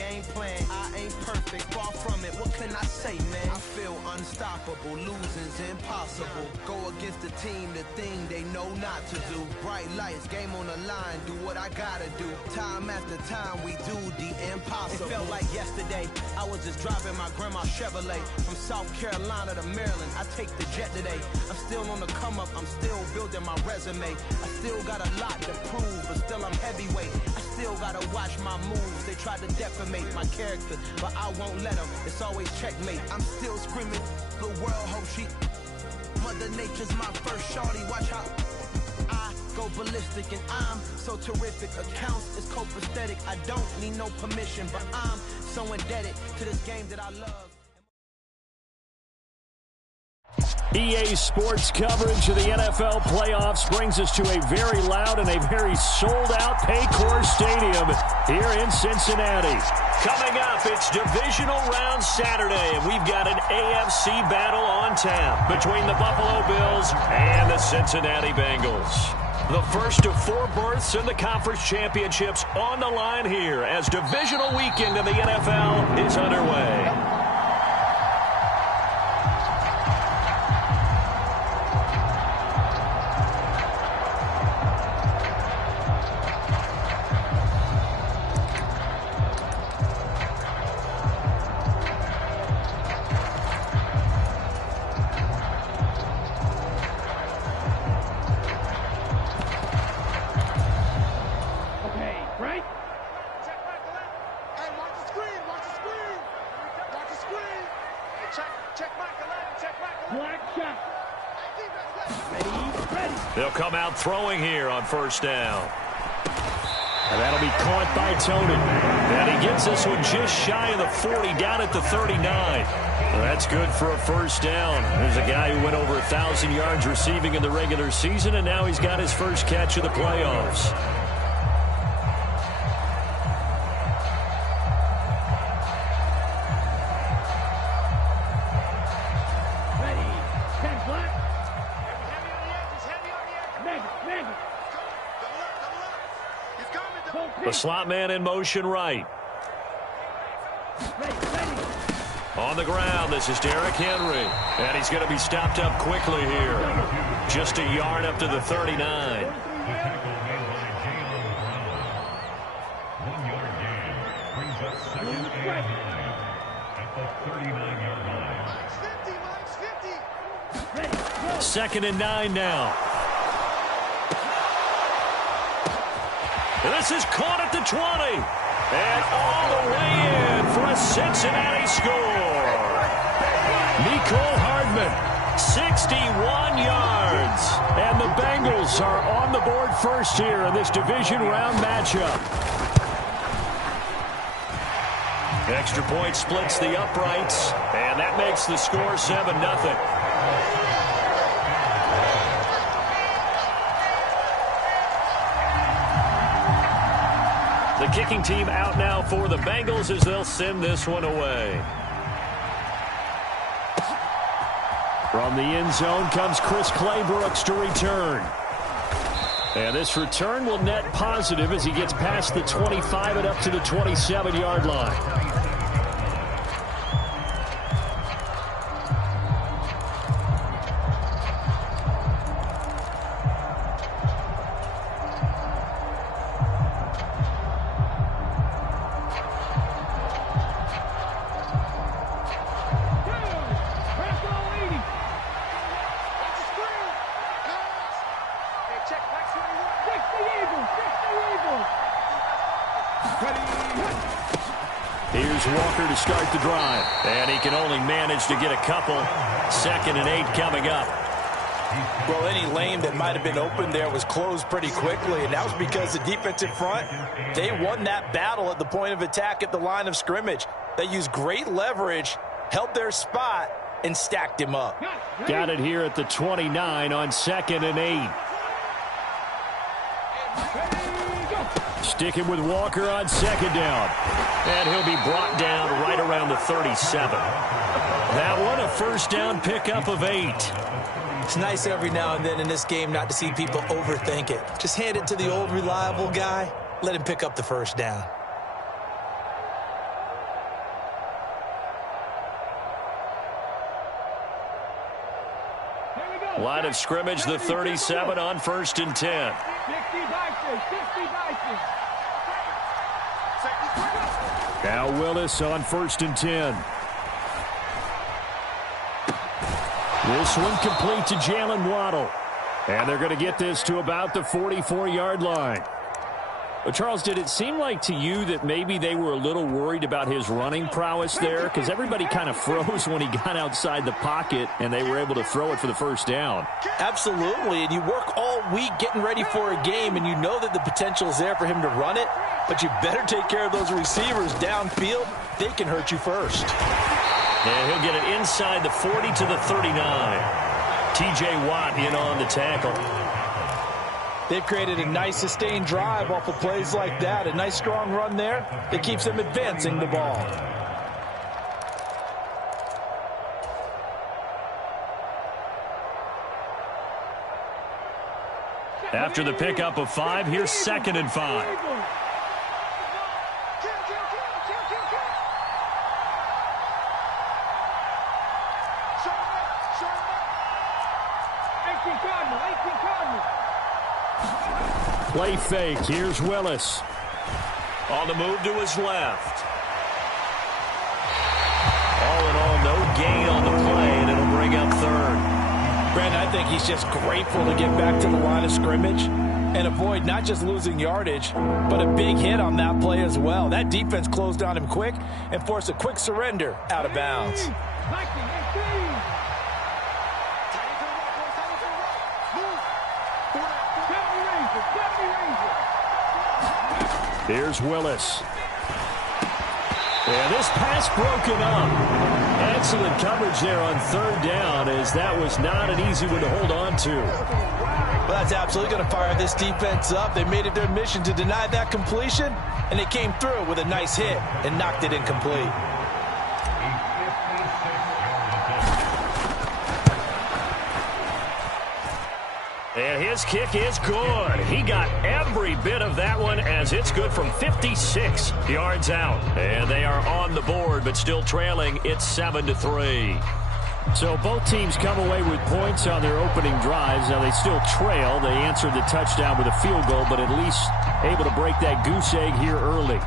game plan. I ain't perfect, far from it. What can I say, man? I feel unstoppable. Losing's impossible. Go against the team, the thing they know not to do. Bright lights, game on the line. Do what I gotta do. Time after time, we do the impossible. It felt like yesterday. I was just driving my grandma's Chevrolet from South Carolina to Maryland. I take the jet today. I'm still on the come up. I'm still building my resume. I still got a lot to prove, but still I'm heavyweight. I still gotta watch my moves. They tried to defamate my character, but I won't let them. It's always checkmate. I'm still screaming. The world hope she. Mother Nature's my first shorty. Watch how I go ballistic, and I'm so terrific. Accounts is copacetic. I don't need no permission, but I'm so indebted to this game that I love. EA Sports coverage of the NFL playoffs brings us to a very loud and a very sold-out Paycor Stadium here in Cincinnati. Coming up, it's Divisional Round Saturday, and we've got an AFC battle on tap between the Buffalo Bills and the Cincinnati Bengals. The first of 4 berths in the conference championships on the line here as divisional weekend in the NFL is underway. They'll come out throwing here on first down. And that'll be caught by Tony. And he gets this one just shy of the 40, down at the 39. Well, that's good for a first down. There's a guy who went over 1,000 yards receiving in the regular season, and now he's got his first catch of the playoffs. The slot man in motion right. On the ground, this is Derrick Henry. And he's going to be stopped up quickly here. Just a yard up to the 39. Second and 9 now. And this is caught at the 20. And all the way in for a Cincinnati score. Mecole Hardman, 61 yards. And the Bengals are on the board first here in this division round matchup. Extra point splits the uprights. And that makes the score 7-0. The kicking team out now for the Bengals as they'll send this one away. From the end zone comes Chris Claybrooks to return. And this return will net positive as he gets past the 25 and up to the 27-yard line. Here's Walker to start the drive. And he can only manage to get a couple. 2nd and 8 coming up. Well, any lane that might have been open there was closed pretty quickly, and that was because the defensive front, they won that battle at the point of attack at the line of scrimmage. They used great leverage, held their spot, and stacked him up. Got it here at the 29 on 2nd and 8. Sticking with Walker on 2nd down. And he'll be brought down right around the 37. That one a first down pickup of 8. It's nice every now and then in this game not to see people overthink it. Just hand it to the old reliable guy. Let him pick up the first down. Line of scrimmage, the 37 on 1st and 10. Now Willis on 1st and 10. This one complete to Jalen Waddle. And they're going to get this to about the 44-yard line. But Charles, did it seem like to you that maybe they were a little worried about his running prowess there? Because everybody kind of froze when he got outside the pocket and they were able to throw it for the first down. Absolutely, and you work all week getting ready for a game, and you know that the potential is there for him to run it, but you better take care of those receivers downfield. They can hurt you first. And he'll get it inside the 40 to the 39. T.J. Watt in on the tackle. They've created a nice sustained drive off of plays like that. A nice strong run there that keeps them advancing the ball. After the pickup of 5, here's 2nd and 5. Play fake. Here's Willis. On the move to his left. All in all, no gain on the play, and it'll bring up 3rd. Brandon, I think he's just grateful to get back to the line of scrimmage and avoid not just losing yardage, but a big hit on that play as well. That defense closed on him quick and forced a quick surrender out of bounds. Here's Willis. And this pass broken up. Excellent coverage there on 3rd down, as that was not an easy one to hold on to. Well, that's absolutely going to fire this defense up. They made it their mission to deny that completion, and they came through with a nice hit and knocked it incomplete. And his kick is good. He got every bit of that one, as it's good from 56 yards out. And they are on the board, but still trailing. It's 7-3. So both teams come away with points on their opening drives. Now they still trail. They answered the touchdown with a field goal, but at least able to break that goose egg here early.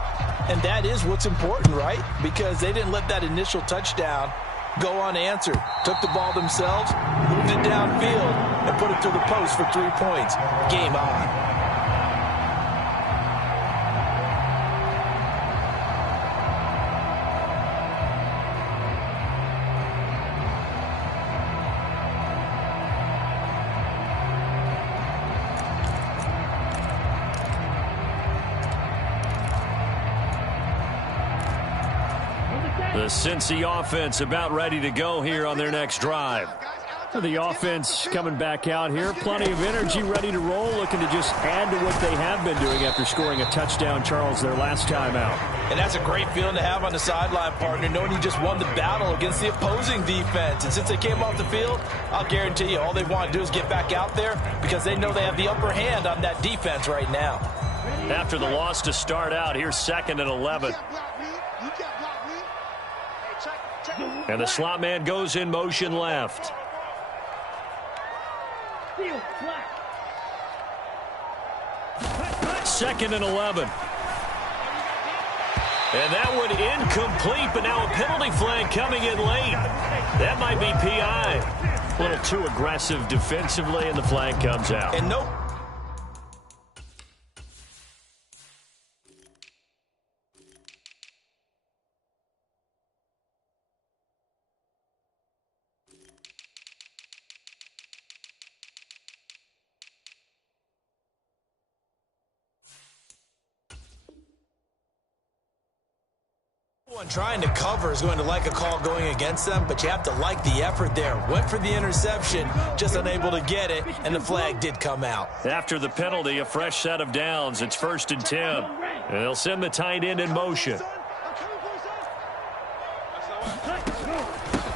And that is what's important, right? Because they didn't let that initial touchdown go unanswered. Took the ball themselves, moved it downfield, and put it through the post for 3 points. Game on. The Cincy offense about ready to go here on their next drive. The offense coming back out here. Plenty of energy, ready to roll, looking to just add to what they have been doing after scoring a touchdown, Charles, their last time out. And that's a great feeling to have on the sideline, partner, knowing you just won the battle against the opposing defense. And since they came off the field, I'll guarantee you all they want to do is get back out there because they know they have the upper hand on that defense right now. After the loss to start out, here's 2nd and 11. And the slot man goes in motion left. 2nd and 11. And that one incomplete, but now a penalty flag coming in late. That might be PI. A little too aggressive defensively, and the flag comes out. And nope. Trying to cover is going to like a call going against them, but you have to like the effort there. Went for the interception, just unable to get it, and the flag did come out. After the penalty, a fresh set of downs. It's 1st and 10. And they'll send the tight end in motion.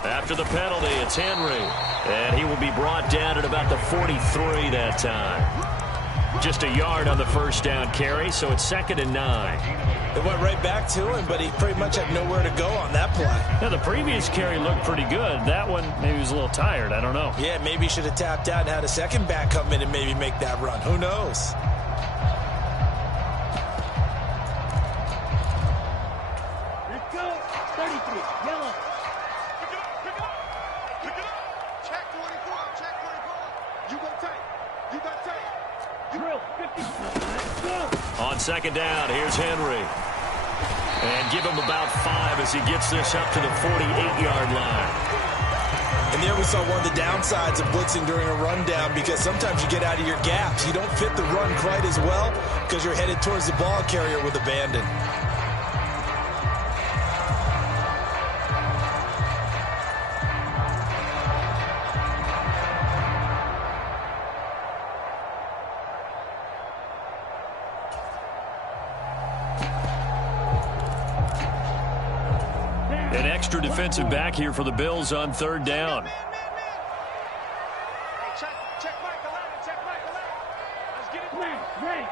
After the penalty, it's Henry. And he will be brought down at about the 43 that time. Just a yard on the first down carry, so it's 2nd and 9. It went right back to him, but he pretty much had nowhere to go on that play. Now, the previous carry looked pretty good. That one, maybe he was a little tired. I don't know. Yeah, maybe he should have tapped out and had a second back come in and maybe make that run. Who knows? Let's go. 33. Yellow. Pick it up. Check 24. Check 24. You go tight. You got tight. Drill. 50. Let's go. On 2nd down, here's Henry. And give him about 5 as he gets this up to the 48-yard line. And there we saw one of the downsides of blitzing during a rundown, because sometimes you get out of your gaps. You don't fit the run quite as well because you're headed towards the ball carrier with abandon. An extra defensive back here for the Bills on 3rd down. Check Mike 11. Check Mike 11. Let's get it. Man, ready.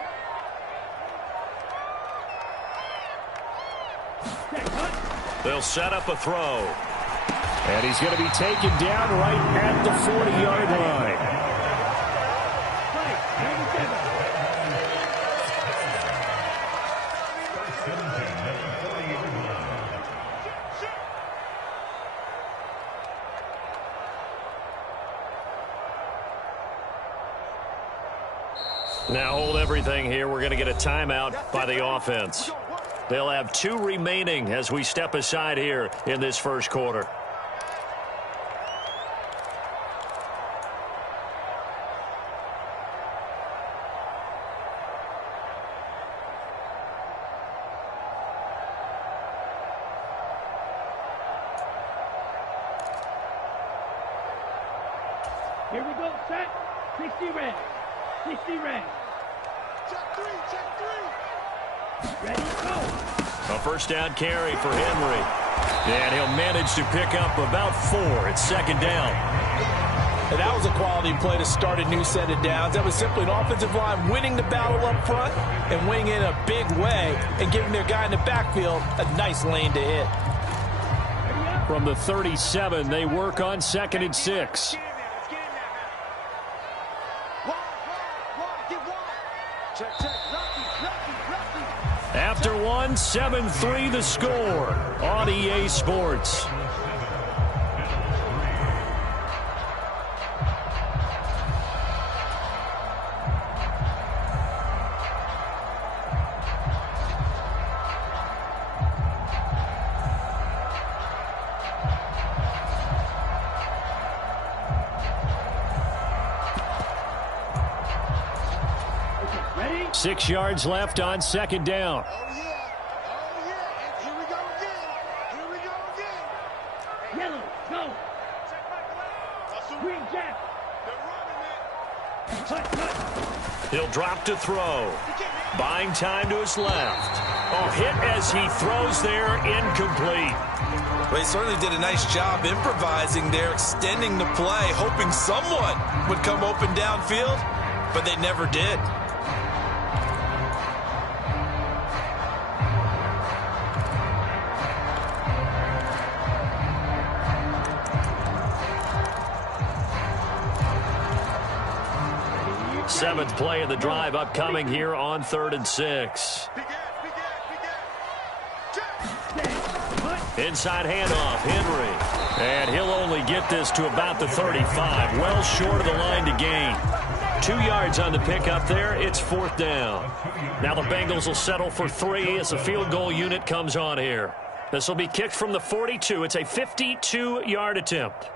They'll set up a throw. And he's going to be taken down right at the 40-yard line. Now hold everything here. We're going to get a timeout by the offense. They'll have 2 remaining as we step aside here in this first quarter. Here we go. Set. 60 red. 60 red. Check 3. Check 3. Ready, go. A first down carry for Henry. And he'll manage to pick up about 4. It's 2nd down. And that was a quality play to start a new set of downs. That was simply an offensive line winning the battle up front and winning in a big way and giving their guy in the backfield a nice lane to hit. From the 37, they work on 2nd and 6. After 1, 7-3 the score on EA Sports. Ready? 6 yards left on 2nd down. Oh, yeah. And here we go again. Yellow, go. Green Jack. He'll drop to throw. Buying time to his left. Oh, hit as he throws there, incomplete. Well, he certainly did a nice job improvising there, extending the play, hoping someone would come open downfield, but they never did. Seventh play of the drive upcoming here on 3rd and 6. Inside handoff, Henry. And he'll only get this to about the 35, well short of the line to gain. 2 yards on the pickup there. It's 4th down. Now the Bengals will settle for 3 as the field goal unit comes on here. This will be kicked from the 42. It's a 52-yard attempt.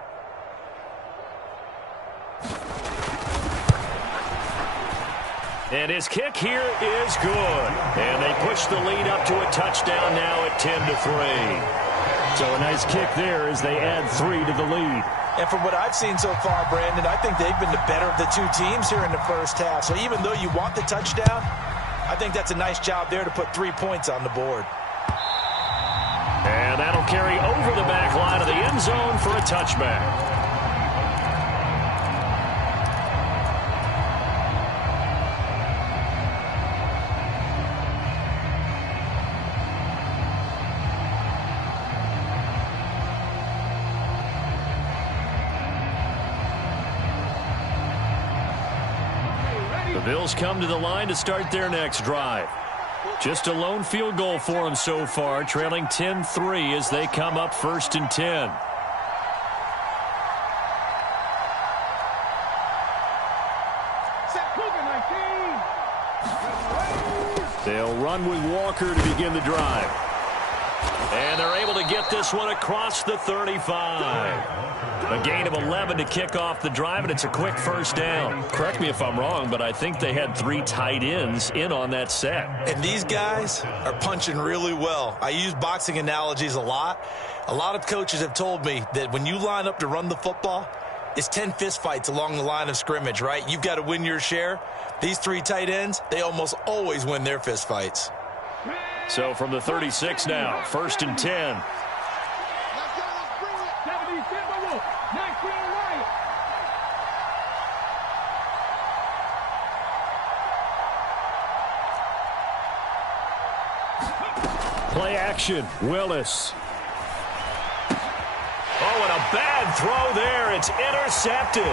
And his kick here is good. And they push the lead up to a touchdown now at 10-3. So a nice kick there as they add 3 to the lead. And from what I've seen so far, Brandon, I think they've been the better of the 2 teams here in the first half. So even though you want the touchdown, I think that's a nice job there to put 3 points on the board. And that'll carry over the back line of the end zone for a touchback. Bills come to the line to start their next drive. Just a lone field goal for them so far, trailing 10-3 as they come up 1st and 10. They'll run with Walker to begin the drive. And they're able to get this one across the 35. A gain of 11 to kick off the drive, and it's a quick first down. Correct me if I'm wrong, but I think they had 3 tight ends in on that set. And these guys are punching really well. I use boxing analogies a lot. A lot of coaches have told me that when you line up to run the football, it's 10 fistfights along the line of scrimmage, right? You've got to win your share. These 3 tight ends, they almost always win their fistfights. So from the 36 now, 1st and 10. Play action, Willis. Oh, and a bad throw there. It's intercepted.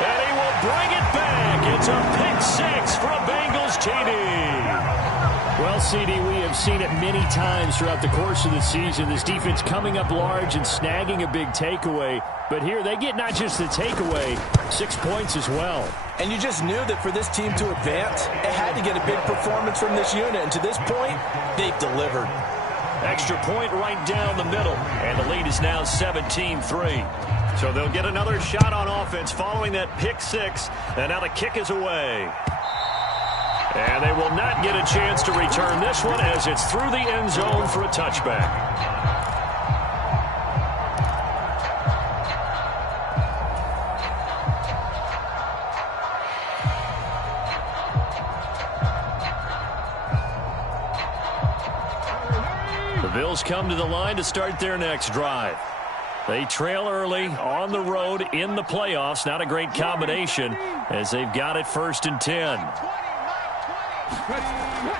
And he will bring it back. It's a pick 6 for a Bengals TD. Well, CD, we have seen it many times throughout the course of the season. This defense coming up large and snagging a big takeaway. But here they get not just the takeaway, 6 points as well. And you just knew that for this team to advance, it had to get a big performance from this unit. And to this point, they've delivered. Extra point right down the middle. And the lead is now 17-3. So they'll get another shot on offense following that pick 6. And now the kick is away. And they will not get a chance to return this one as it's through the end zone for a touchback. The Bills come to the line to start their next drive. They trail early on the road in the playoffs. Not a great combination as they've got it 1st and 10.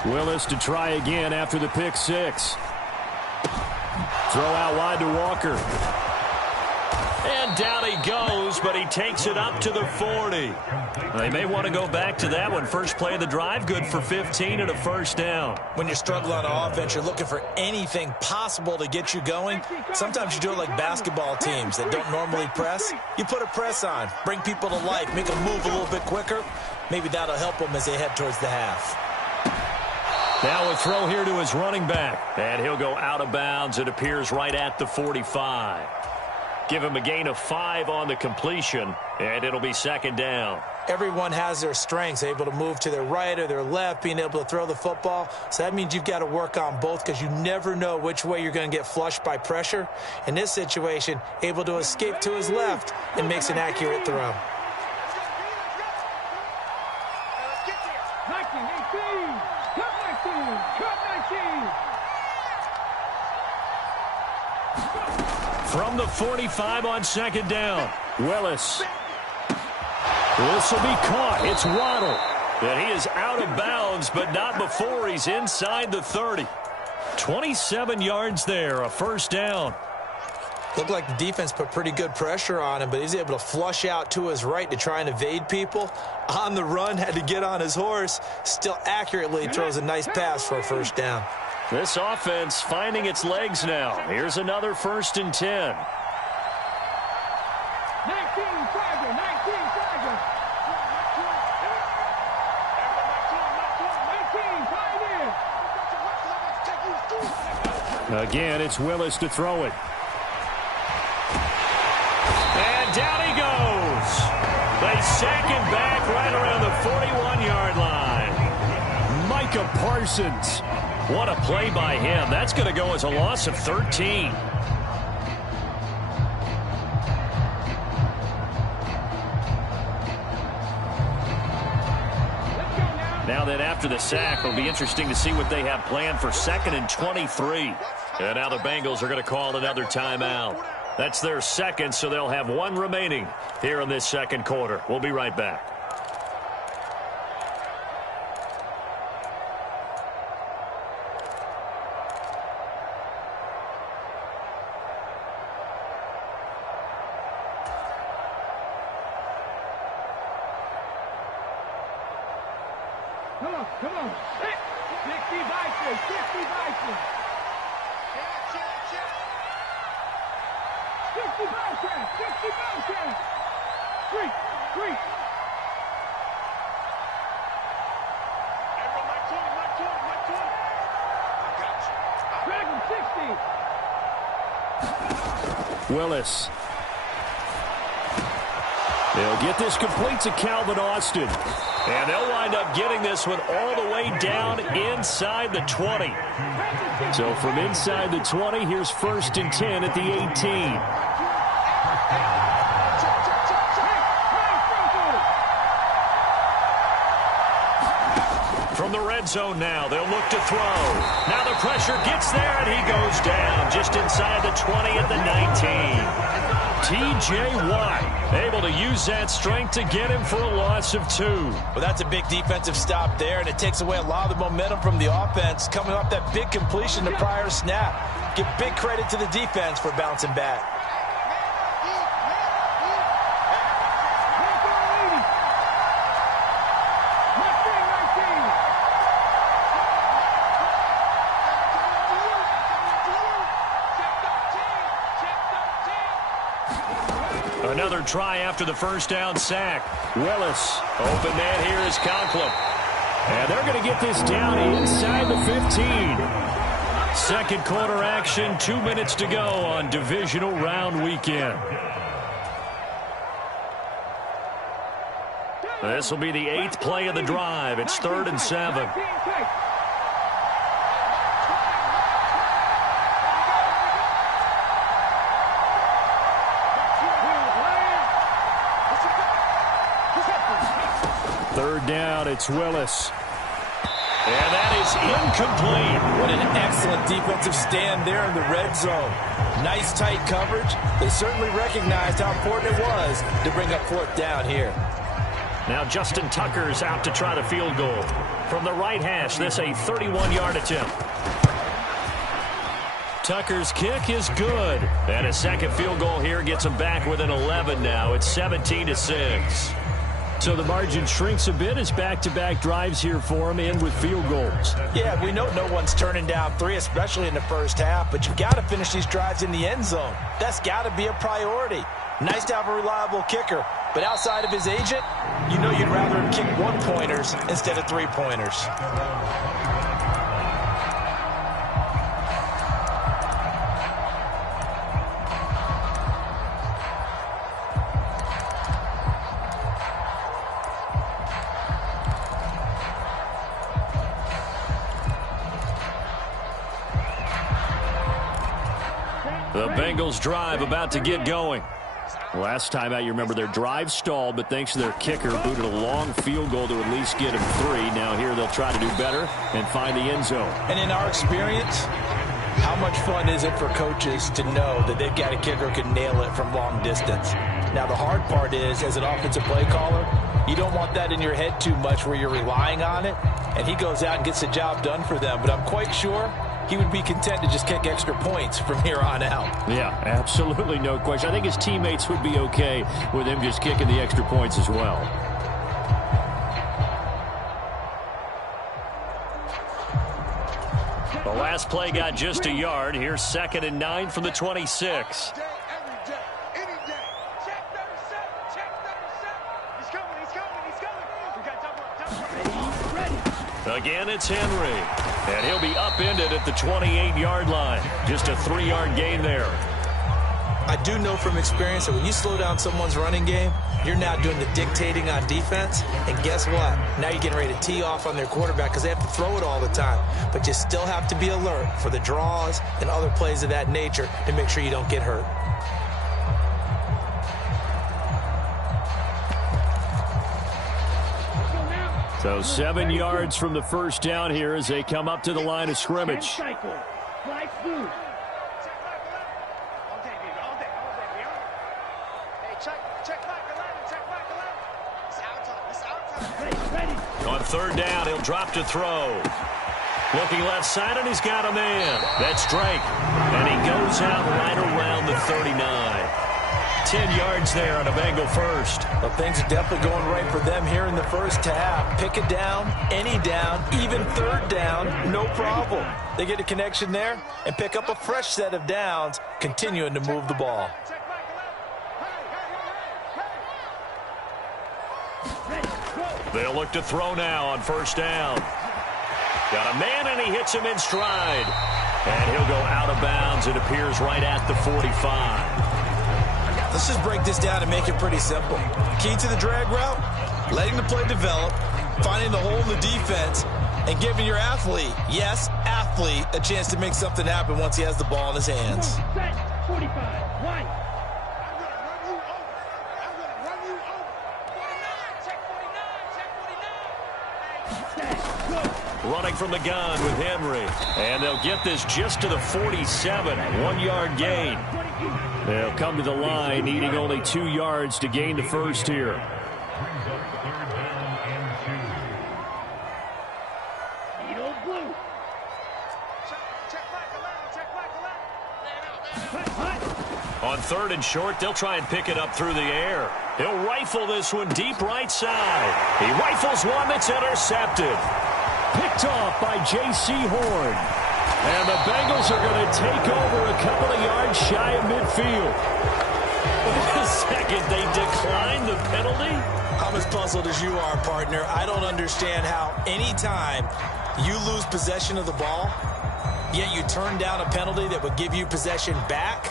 Willis to try again after the pick 6. Throw out wide to Walker. And down he goes, but he takes it up to the 40. They may want to go back to that one. First play of the drive, good for 15 and a first down. When you're struggling on offense, you're looking for anything possible to get you going. Sometimes you do it like basketball teams that don't normally press. You put a press on, bring people to life, make them move a little bit quicker. Maybe that'll help them as they head towards the half. Now a throw here to his running back. And he'll go out of bounds. It appears right at the 45. Give him a gain of 5 on the completion, and it'll be 2nd down. Everyone has their strengths, able to move to their right or their left, being able to throw the football. So that means you've got to work on both because you never know which way you're going to get flushed by pressure. In this situation, able to escape to his left and makes an accurate throw. From the 45 on 2nd down, Willis. This will be caught. It's Waddle. And he is out of bounds, but not before he's inside the 30. 27 yards there, a 1st down. Looked like the defense put pretty good pressure on him, but he's able to flush out to his right to try and evade people. On the run, had to get on his horse. Still accurately throws a nice pass for a 1st down. This offense finding its legs now. Here's another 1st and 10. 19, again, it's Willis to throw it. And down he goes. They sack him back right around the 41-yard line. Micah Parsons. What a play by him. That's going to go as a loss of 13. Now then, after the sack, it'll be interesting to see what they have planned for 2nd and 23. And now the Bengals are going to call another timeout. That's their 2nd, so they'll have 1 remaining here in this 2nd quarter. We'll be right back. Come on. 60 Bison. 60 Bison. 60 Bison. 60 Bison. Three. Everyone, Mike 20. I got you. Dragon 60. Willis. They'll get this complete to Calvin Austin. And they'll wind up getting this one all the way down inside the 20. So from inside the 20, here's 1st and 10 at the 18. From the red zone now, they'll look to throw. Now the pressure gets there, and he goes down just inside the 20 at the 19. T.J. Watt able to use that strength to get him for a loss of 2. Well, that's a big defensive stop there, and it takes away a lot of the momentum from the offense coming off that big completion the prior snap. Give big credit to the defense for bouncing back. Another try after the first down sack. Willis. Open man here is Conklin. And they're going to get this down inside the 15. Second quarter action, 2 minutes to go on divisional round weekend. This will be the 8th play of the drive. It's 3rd and 7. Third down, it's Willis. And that is incomplete. What an excellent defensive stand there in the red zone. Nice tight coverage. They certainly recognized how important it was to bring up 4th down here. Now Justin Tucker's out to try the field goal. From the right hash, this a 31-yard attempt. Tucker's kick is good. And a second field goal here gets him back within 11 now. It's 17-6. So the margin shrinks a bit as back-to-back drives here for him, and with field goals. Yeah, we know no one's turning down 3, especially in the first half, but you've got to finish these drives in the end zone. That's got to be a priority. Nice to have a reliable kicker, but outside of his agent, you know you'd rather him kick 1-pointers instead of 3-pointers. The Bengals drive about to get going. Last time out, you remember their drive stalled, but thanks to their kicker, booted a long field goal to at least get him 3. Now here they'll try to do better and find the end zone. And in our experience, how much fun is it for coaches to know that they've got a kicker who can nail it from long distance? Now the hard part is, as an offensive play caller, you don't want that in your head too much where you're relying on it, and he goes out and gets the job done for them. But I'm quite sure he would be content to just kick extra points from here on out. Yeah, absolutely no question. I think his teammates would be okay with him just kicking the extra points as well. The last play got just a yard. Here's 2nd and 9 from the 26. Again, it's Henry. And he'll be upended at the 28-yard line. Just a 3-yard gain there. I do know from experience that when you slow down someone's running game, you're now doing the dictating on defense. And guess what? Now you're getting ready to tee off on their quarterback because they have to throw it all the time. But you still have to be alert for the draws and other plays of that nature to make sure you don't get hurt. So 7 yards from the first down here as they come up to the line of scrimmage. On 3rd down, he'll drop to throw. Looking left side, and he's got a man. That's Drake. And he goes out right around the 39. 10 yards there on a Bengal first. Well, things are definitely going right for them here in the first half. Pick a down, any down, even third down, no problem. They get a connection there and pick up a fresh set of downs, continuing to move the ball. They'll look to throw now on first down. Got a man, and he hits him in stride. And he'll go out of bounds. It appears right at the 45. Let's just break this down and make it pretty simple. Key to the drag route, letting the play develop, finding the hole in the defense, and giving your athlete, yes, athlete, a chance to make something happen once he has the ball in his hands. Set, 45, one. Running from the gun with Henry. And they'll get this just to the 47. 1 yard gain. They'll come to the line needing only 2 yards to gain the first here. On third and short, they'll try and pick it up through the air. He'll rifle this one deep right side. He rifles one that's intercepted. Picked off by J.C. Horn. And the Bengals are going to take over a couple of yards shy of midfield. Wait a second, they declined the penalty? I'm as puzzled as you are, partner. I don't understand how any time you lose possession of the ball, yet you turn down a penalty that would give you possession back.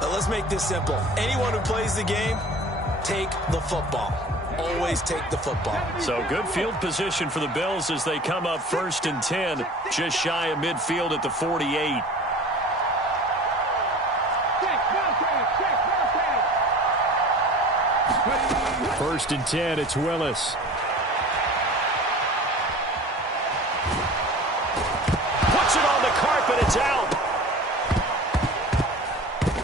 Now, let's make this simple. Anyone who plays the game, take the football. Always take the football. So good field position for the Bills as they come up 1st and 10, just shy of midfield at the 48. First and 10, it's Willis. Puts it on the carpet, it's out.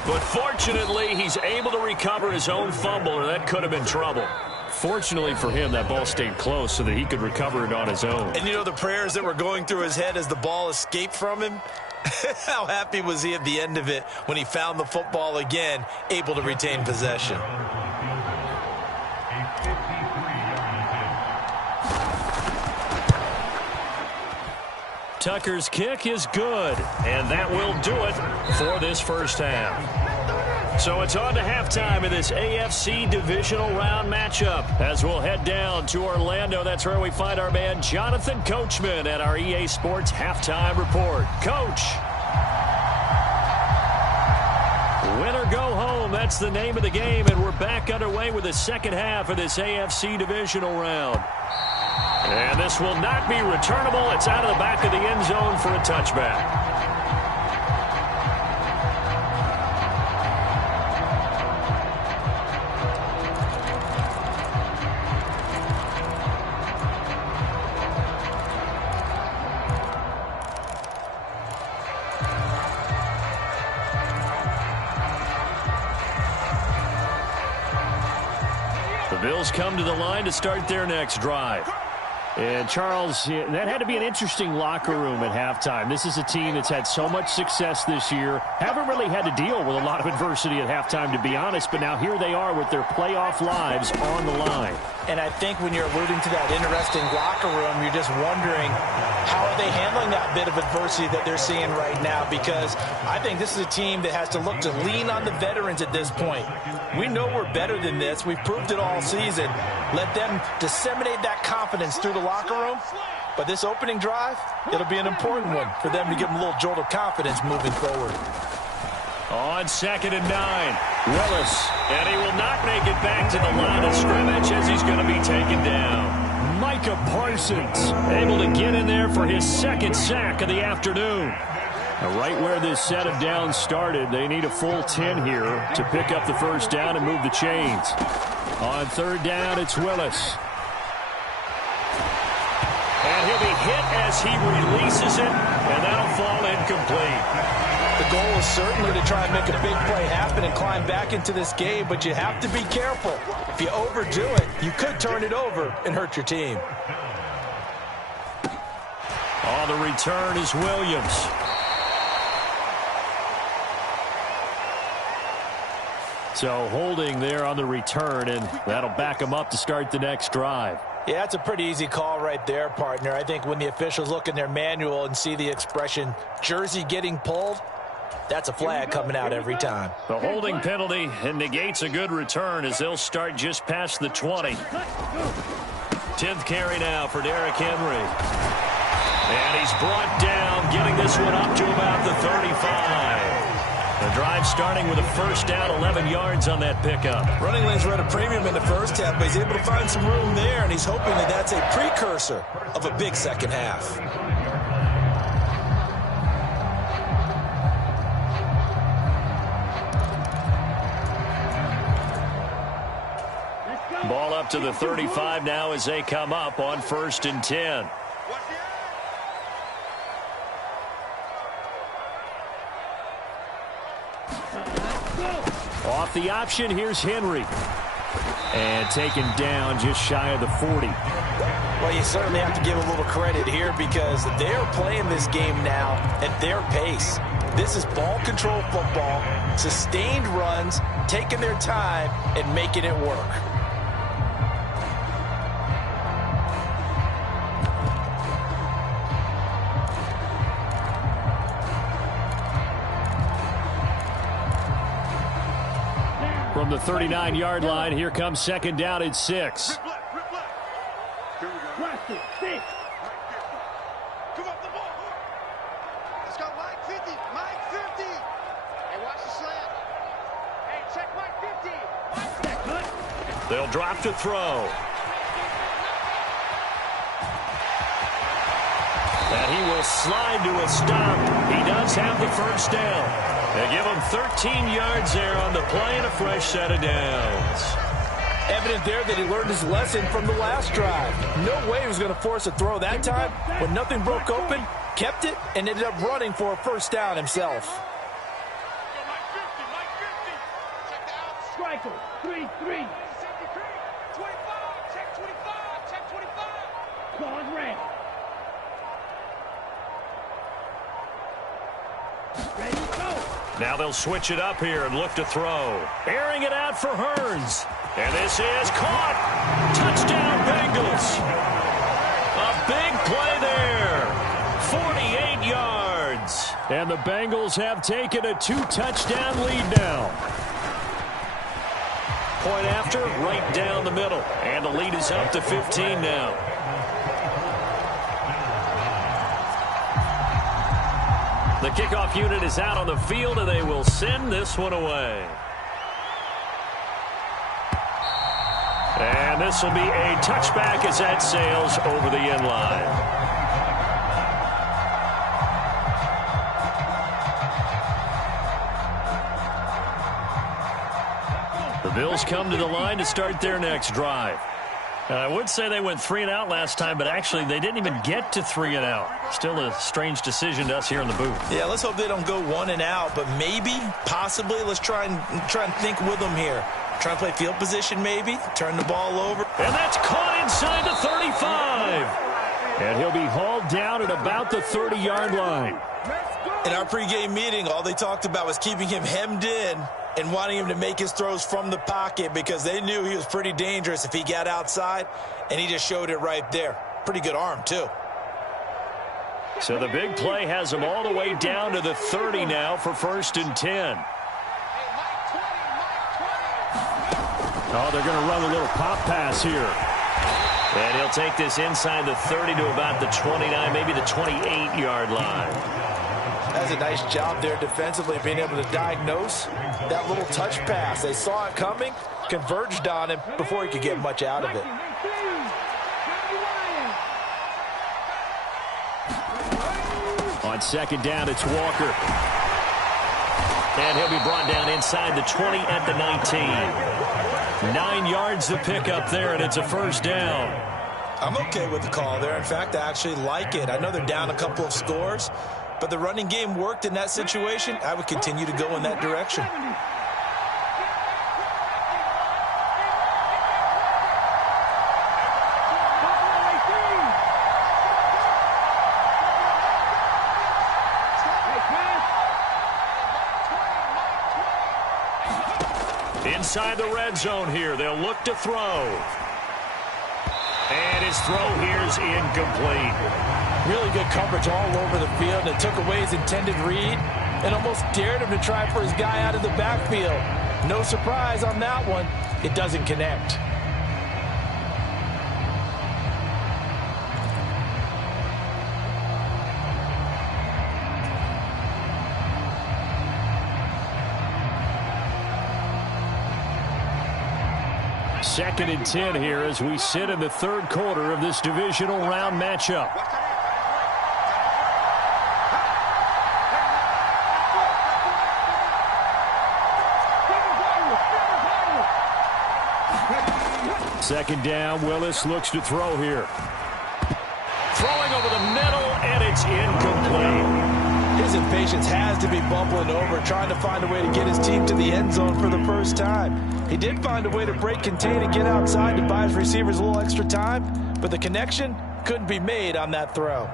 But fortunately, he's able to recover his own fumble, or that could have been trouble. Fortunately for him, that ball stayed close so that he could recover it on his own. And you know the prayers that were going through his head as the ball escaped from him? How happy was he at the end of it when he found the football again, able to retain possession? Tucker's kick is good, and that will do it for this first half. So it's on to halftime in this AFC divisional round matchup as we'll head down to Orlando. That's where we find our man Jonathan Coachman at our EA Sports Halftime Report. Coach. Win or go home, that's the name of the game, and we're back underway with the second half of this AFC divisional round. And this will not be returnable. It's out of the back of the end zone for a touchback. The Bills come to the line to start their next drive. And, Charles, that had to be an interesting locker room at halftime. This is a team that's had so much success this year. Haven't really had to deal with a lot of adversity at halftime, to be honest. But now here they are with their playoff lives on the line. And I think when you're alluding to that interesting locker room, you're just wondering how are they handling that bit of adversity that they're seeing right now, because I think this is a team that has to look to lean on the veterans at this point. We know we're better than this. We've proved it all season. Let them disseminate that confidence through the locker room. But this opening drive, it'll be an important one for them to give them a little jolt of confidence moving forward. On 2nd and 9, Willis. And he will not make it back to the line of scrimmage as he's going to be taken down. Micah Parsons able to get in there for his second sack of the afternoon. Now, right where this set of downs started, they need a full 10 here to pick up the first down and move the chains. On 3rd down, it's Willis. And he'll be hit as he releases it, and that'll fall incomplete. The goal is certainly to try and make a big play happen and climb back into this game, but you have to be careful. If you overdo it, you could turn it over and hurt your team. On the return is Williams. So holding there on the return, and that'll back them up to start the next drive. Yeah, that's a pretty easy call right there, partner. I think when the officials look in their manual and see the expression jersey getting pulled, that's a flag coming out every time. The holding penalty negates a good return as they'll start just past the 20. 10th carry now for Derrick Henry. And he's brought down, getting this one up to about the 35. The drive starting with a first down, 11 yards on that pickup. Running lanes were at a premium in the first half, but he's able to find some room there, and he's hoping that that's a precursor of a big second half. Ball up to the 35 now as they come up on 1st and 10. Off the option, here's Henry. And taken down just shy of the 40. Well, you certainly have to give a little credit here because they're playing this game now at their pace. This is ball control football, sustained runs, taking their time and making it work. From the 39-yard line, here comes 2nd down and 6. Here we go. Come up the ball. Let's go, Mike 50. Mike 50. Hey, watch the slant. Hey, check Mike 50. They'll drop to throw. And he will slide to a stop. He does have the first down. They give him 13 yards there on the play and a fresh set of downs. Evident there that he learned his lesson from the last drive. No way he was going to force a throw that time. When nothing broke open, kept it, and ended up running for a first down himself. Striker, 3-3. 25, check 25, check 25. Clause red. Ready, go. Now they'll switch it up here and look to throw. Airing it out for Hearns. And this is caught. Touchdown, Bengals. A big play there. 48 yards. And the Bengals have taken a 2-touchdown lead now. Point after, right down the middle. And the lead is up to 15 now. The kickoff unit is out on the field, and they will send this one away. And this will be a touchback as that sails over the end line. The Bills come to the line to start their next drive. I would say they went 3 and out last time, but actually they didn't even get to 3 and out. Still a strange decision to us here in the booth. Yeah, let's hope they don't go 1 and out, but maybe, possibly, let's try and think with them here. Try and play field position maybe, turn the ball over. And that's caught inside the 35. And he'll be hauled down at about the 30-yard line. In our pregame meeting, all they talked about was keeping him hemmed in and wanting him to make his throws from the pocket because they knew he was pretty dangerous if he got outside, and he just showed it right there. Pretty good arm, too. So the big play has him all the way down to the 30 now for 1st and 10. Oh, they're going to run a little pop pass here. And he'll take this inside the 30 to about the 29, maybe the 28-yard line. That's a nice job there defensively, being able to diagnose that little touch pass. They saw it coming, converged on him before he could get much out of it. On 2nd down, it's Walker. And he'll be brought down inside the 20 at the 19. 9 yards to pick up there, and it's a first down. I'm okay with the call there. In fact, I actually like it. I know they're down a couple of scores, but the running game worked in that situation. I would continue to go in that direction. Inside the red zone here, they'll look to throw. And his throw here is incomplete. Really good coverage all over the field. It took away his intended read and almost dared him to try for his guy out of the backfield. No surprise on that one. It doesn't connect. Second and 10 here as we sit in the third quarter of this divisional round matchup. Second down, Willis looks to throw here. Throwing over the middle, and it's incomplete. His impatience has to be bubbling over, trying to find a way to get his team to the end zone for the first time. He did find a way to break contain and get outside to buy his receivers a little extra time, but the connection couldn't be made on that throw.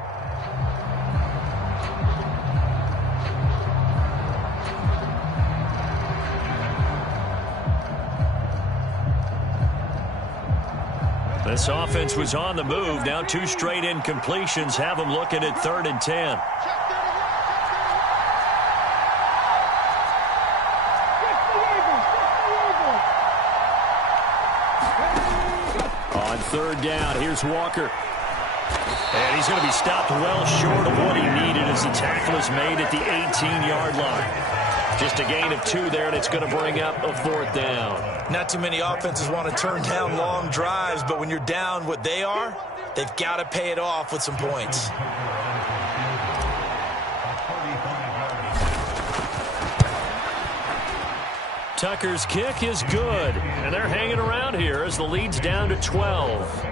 This offense was on the move. Now 2 straight incompletions have them looking at 3rd and 10. On 3rd down, here's Walker. And he's going to be stopped well short of what he needed as the tackle is made at the 18-yard line. Just a gain of 2 there, and it's going to bring up a 4th down. Not too many offenses want to turn down long drives, but when you're down what they are, they've got to pay it off with some points. Tucker's kick is good, and they're hanging around here as the lead's down to 12.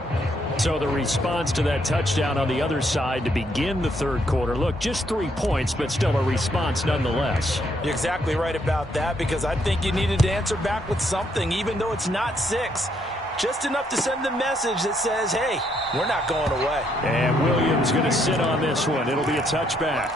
So the response to that touchdown on the other side to begin the third quarter. Look, just 3 points, but still a response nonetheless. You're exactly right about that, because I think you needed to answer back with something, even though it's not 6. Just enough to send the message that says, hey, we're not going away. And Williams going to sit on this one. It'll be a touchback.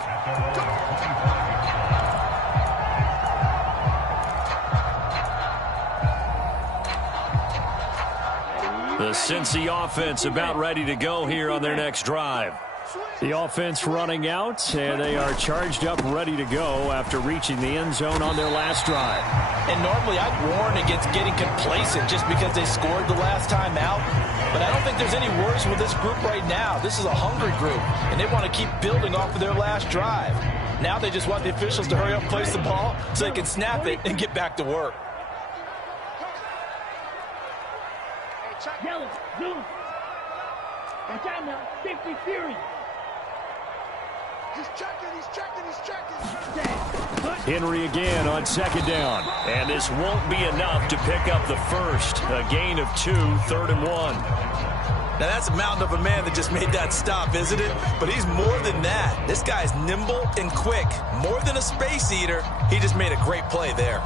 The Cincy offense about ready to go here on their next drive. The offense running out, and they are charged up, ready to go after reaching the end zone on their last drive. And normally I'd warn against getting complacent just because they scored the last time out. But I don't think there's any worse with this group right now. This is a hungry group, and they want to keep building off of their last drive. Now they just want the officials to hurry up, place the ball, so they can snap it and get back to work. Yellow, blue. Watch out now. 50 Fury. He's checking. Henry again on 2nd down. And this won't be enough to pick up the first. A gain of 2, 3rd and 1. Now that's a mountain of a man that just made that stop, isn't it? But he's more than that. This guy's nimble and quick. More than a space eater. He just made a great play there.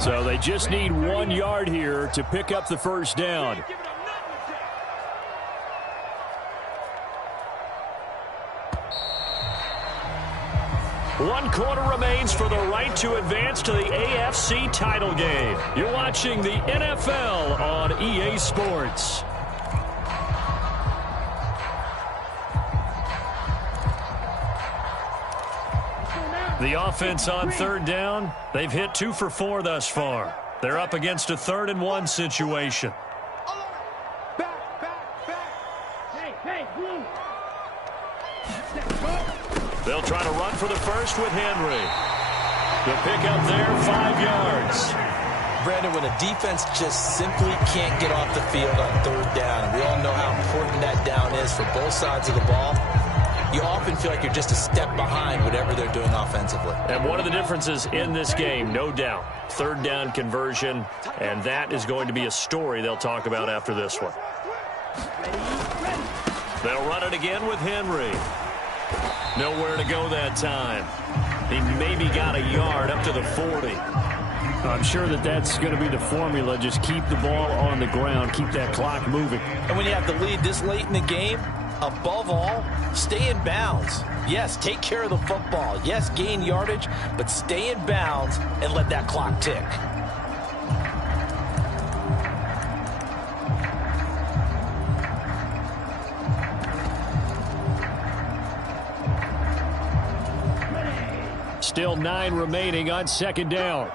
So they just need 1 yard here to pick up the first down. One quarter remains for the right to advance to the AFC title game. You're watching the NFL on EA Sports. The offense on 3rd down, they've hit 2 for 4 thus far. They're up against a 3rd and 1 situation. Hey, blue. They'll try to run for the first with Henry. The pickup there, 5 yards. Brandon, when a defense just simply can't get off the field on 3rd down, we all know how important that down is for both sides of the ball. You often feel like you're just a step behind whatever they're doing offensively. And one of the differences in this game, no doubt, 3rd down conversion, and that is going to be a story they'll talk about after this one. They'll run it again with Henry. Nowhere to go that time. He maybe got a yard up to the 40. I'm sure that's going to be the formula. Just keep the ball on the ground. Keep that clock moving. And when you have the lead this late in the game, above all, stay in bounds. Yes, take care of the football. Yes, gain yardage, but stay in bounds and let that clock tick. Still 9 remaining on second down.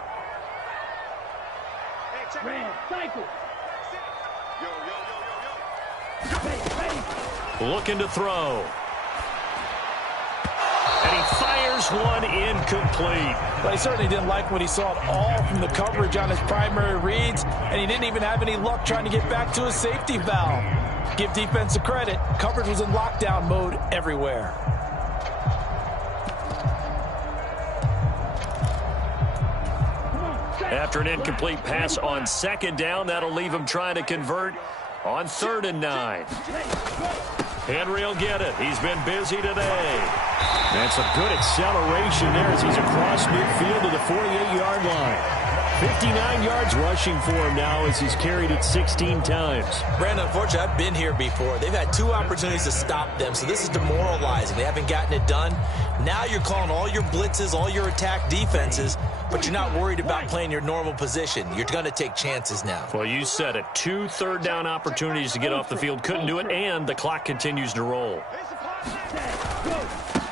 Looking to throw. And he fires one incomplete. Well, he certainly didn't like what he saw at all from the coverage on his primary reads, and he didn't even have any luck trying to get back to his safety valve. Give defense a credit. Coverage was in lockdown mode everywhere. After an incomplete pass on second down, that'll leave him trying to convert on 3rd and 9. Henry will get it. He's been busy today. And some good acceleration there as he's across midfield to the 48-yard line. 59 yards rushing for him now as he's carried it 16 times. Brandon, unfortunately, I've been here before. They've had 2 opportunities to stop them, so this is demoralizing. They haven't gotten it done. Now you're calling all your blitzes, all your attack defenses, but you're not worried about playing your normal position. You're going to take chances now. Well, you said it. 2 third-down opportunities to get off the field. Couldn't do it, and the clock continues to roll.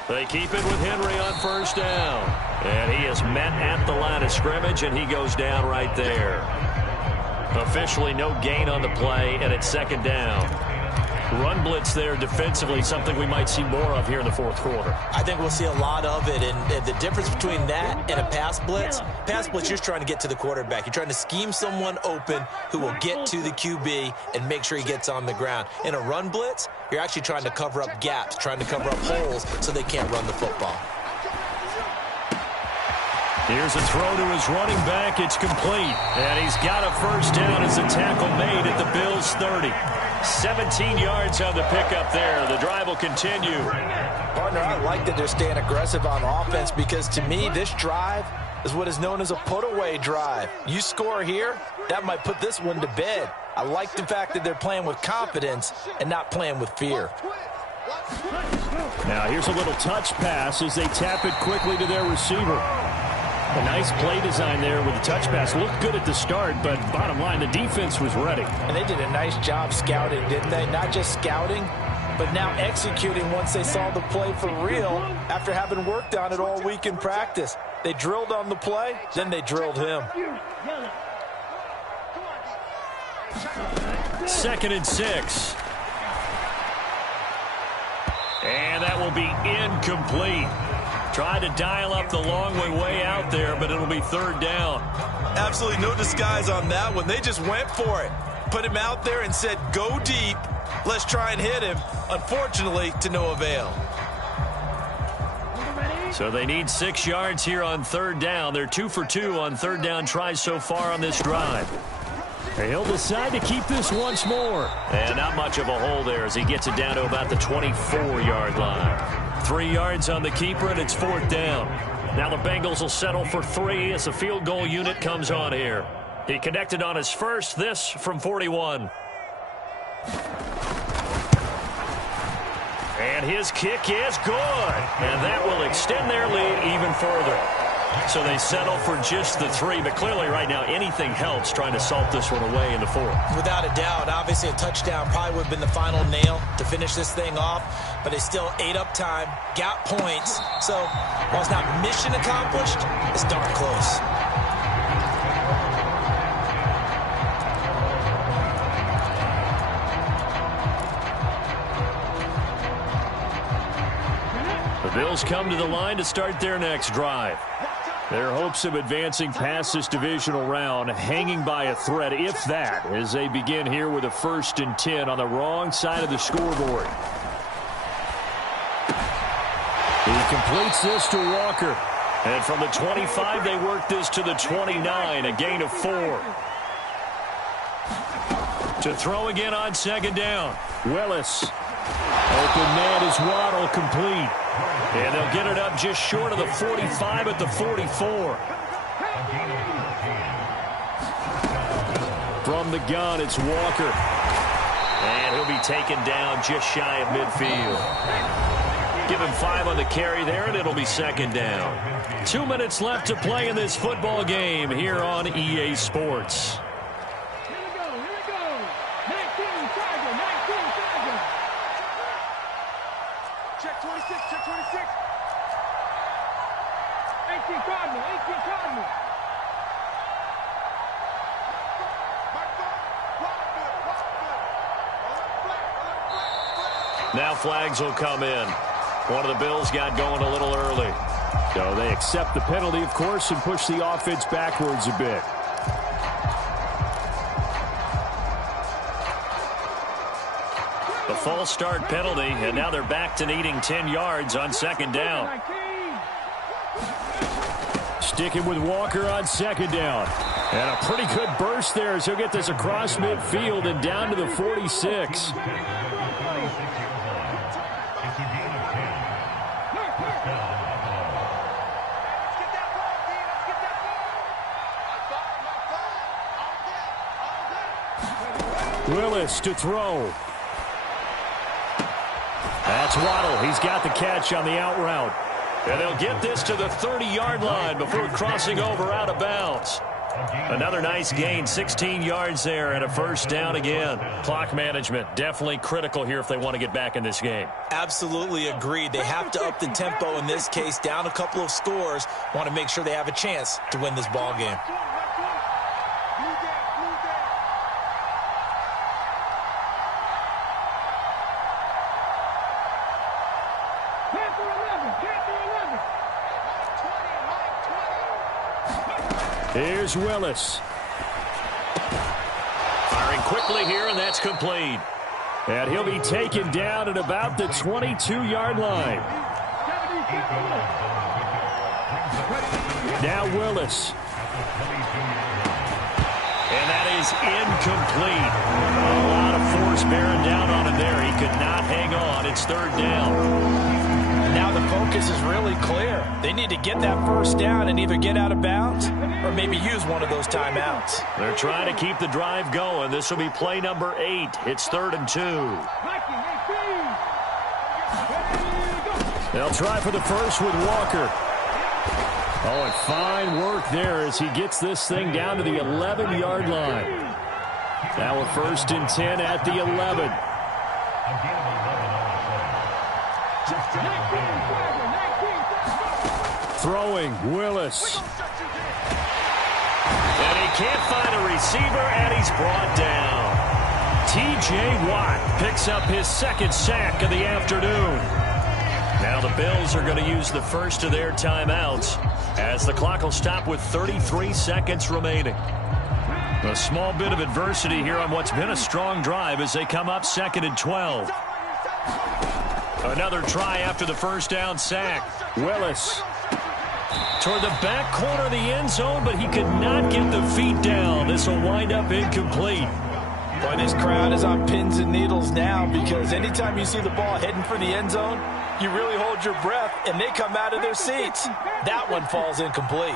They keep it with Henry on 1st down. And he is met at the line of scrimmage, and he goes down right there. Officially no gain on the play, and it's 2nd down. Run blitz there defensively, something we might see more of here in the 4th quarter. I think we'll see a lot of it, and the difference between that and a pass blitz, you're just trying to get to the quarterback. You're trying to scheme someone open who will get to the QB and make sure he gets on the ground. In a run blitz, you're actually trying to cover up gaps, trying to cover up holes so they can't run the football. Here's a throw to his running back. It's complete. And he's got a 1st down as a tackle made at the Bills' 30. 17 yards on the pickup there. The drive will continue. Partner, I like that they're staying aggressive on offense because to me, this drive is what is known as a put-away drive. You score here, that might put this one to bed. I like the fact that they're playing with confidence and not playing with fear. Now here's a little touch pass as they tap it quickly to their receiver. A nice play design there with the touch pass. Looked good at the start, but bottom line, the defense was ready. And they did a nice job scouting, didn't they? Not just scouting, but now executing once they saw the play for real after having worked on it all week in practice. They drilled on the play, then they drilled him. 2nd and 6. And that will be incomplete. Tried to dial up the long way out there, but it'll be 3rd down. Absolutely no disguise on that one. They just went for it. Put him out there and said, go deep. Let's try and hit him. Unfortunately, to no avail. So they need 6 yards here on 3rd down. They're 2 for 2 on 3rd down tries so far on this drive. He'll decide to keep this once more. And not much of a hole there as he gets it down to about the 24-yard line. 3 yards on the keeper, and it's 4th down. Now the Bengals will settle for 3 as the field goal unit comes on here. He connected on his first, this from 41. And his kick is good. And that will extend their lead even further. So they settle for just the 3, but clearly right now anything helps trying to salt this one away in the 4th. Without a doubt, obviously a touchdown probably would have been the final nail to finish this thing off, but they still ate up time, got points, so while it's not mission accomplished, it's darn close. The Bills come to the line to start their next drive. Their hopes of advancing past this divisional round hanging by a thread, if that, as they begin here with a 1st and 10 on the wrong side of the scoreboard. He completes this to Walker. And from the 25, they work this to the 29, a gain of 4. To throw again on 2nd down. Willis. Open man is Waddle, complete. And they'll get it up just short of the 45 at the 44. From the gun, it's Walker. And he'll be taken down just shy of midfield. Give him 5 on the carry there, and it'll be second down. 2 minutes left to play in this football game here on EA Sports. Here we go. 19 Tiger. Check 26. 18 Cardinal. Now flags will come in. One of the Bills got going a little early. So they accept the penalty, of course, and push the offense backwards a bit. The false start penalty, and now they're back to needing 10 yards on second down. Sticking with Walker on second down. And a pretty good burst there as he'll get this across midfield and down to the 46. Willis to throw. That's Waddle. He's got the catch on the out route. And they'll get this to the 30-yard line before crossing over out of bounds. Another nice gain, 16 yards there, and a first down again. Clock management, definitely critical here if they want to get back in this game. Absolutely agreed. They have to up the tempo in this case, down a couple of scores. Want to make sure they have a chance to win this ball game. Here's Willis. Firing quickly here, and that's complete. And he'll be taken down at about the 22-yard line. Now Willis. And that is incomplete. A lot of force bearing down on him there. He could not hang on. It's third down. Now the focus is really clear. They need to get that first down and either get out of bounds or maybe use one of those timeouts. They're trying to keep the drive going. This will be play number 8. It's 3rd and 2. They'll try for the first with Walker. Oh, and fine work there as he gets this thing down to the 11-yard line. Now a 1st and 10 at the 11. Throwing, Willis. And he can't find a receiver, and he's brought down. T.J. Watt picks up his 2nd sack of the afternoon. Now the Bills are going to use the first of their timeouts as the clock will stop with 33 seconds remaining. A small bit of adversity here on what's been a strong drive as they come up 2nd and 12. Another try after the first down sack. Willis toward the back corner of the end zone, but he could not get the feet down. This will wind up incomplete. Boy, this crowd is on pins and needles now because anytime you see the ball heading for the end zone, you really hold your breath, and they come out of their seats. That one falls incomplete.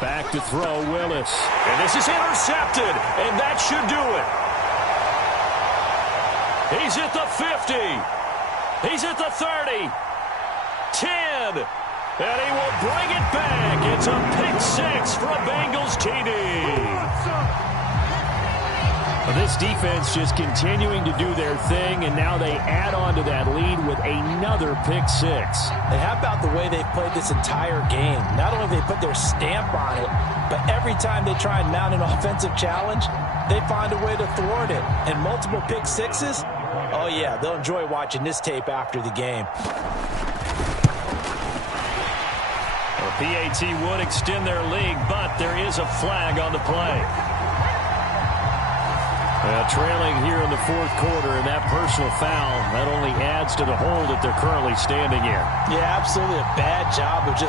Back to throw, Willis. And this is intercepted, and that should do it. He's at the 50. He's at the 30. 10. And he will bring it back. It's a pick 6 for a Bengals TD. Well, this defense just continuing to do their thing, and now they add on to that lead with another pick 6. And how about the way they've played this entire game? Not only have they put their stamp on it, but every time they try and mount an offensive challenge, they find a way to thwart it. And multiple pick 6s, oh yeah, they'll enjoy watching this tape after the game. Well, PAT would extend their lead, but there is a flag on the play. Trailing here in the 4th quarter, and that personal foul, that only adds to the hole that they're currently standing in. Yeah, absolutely a bad job of just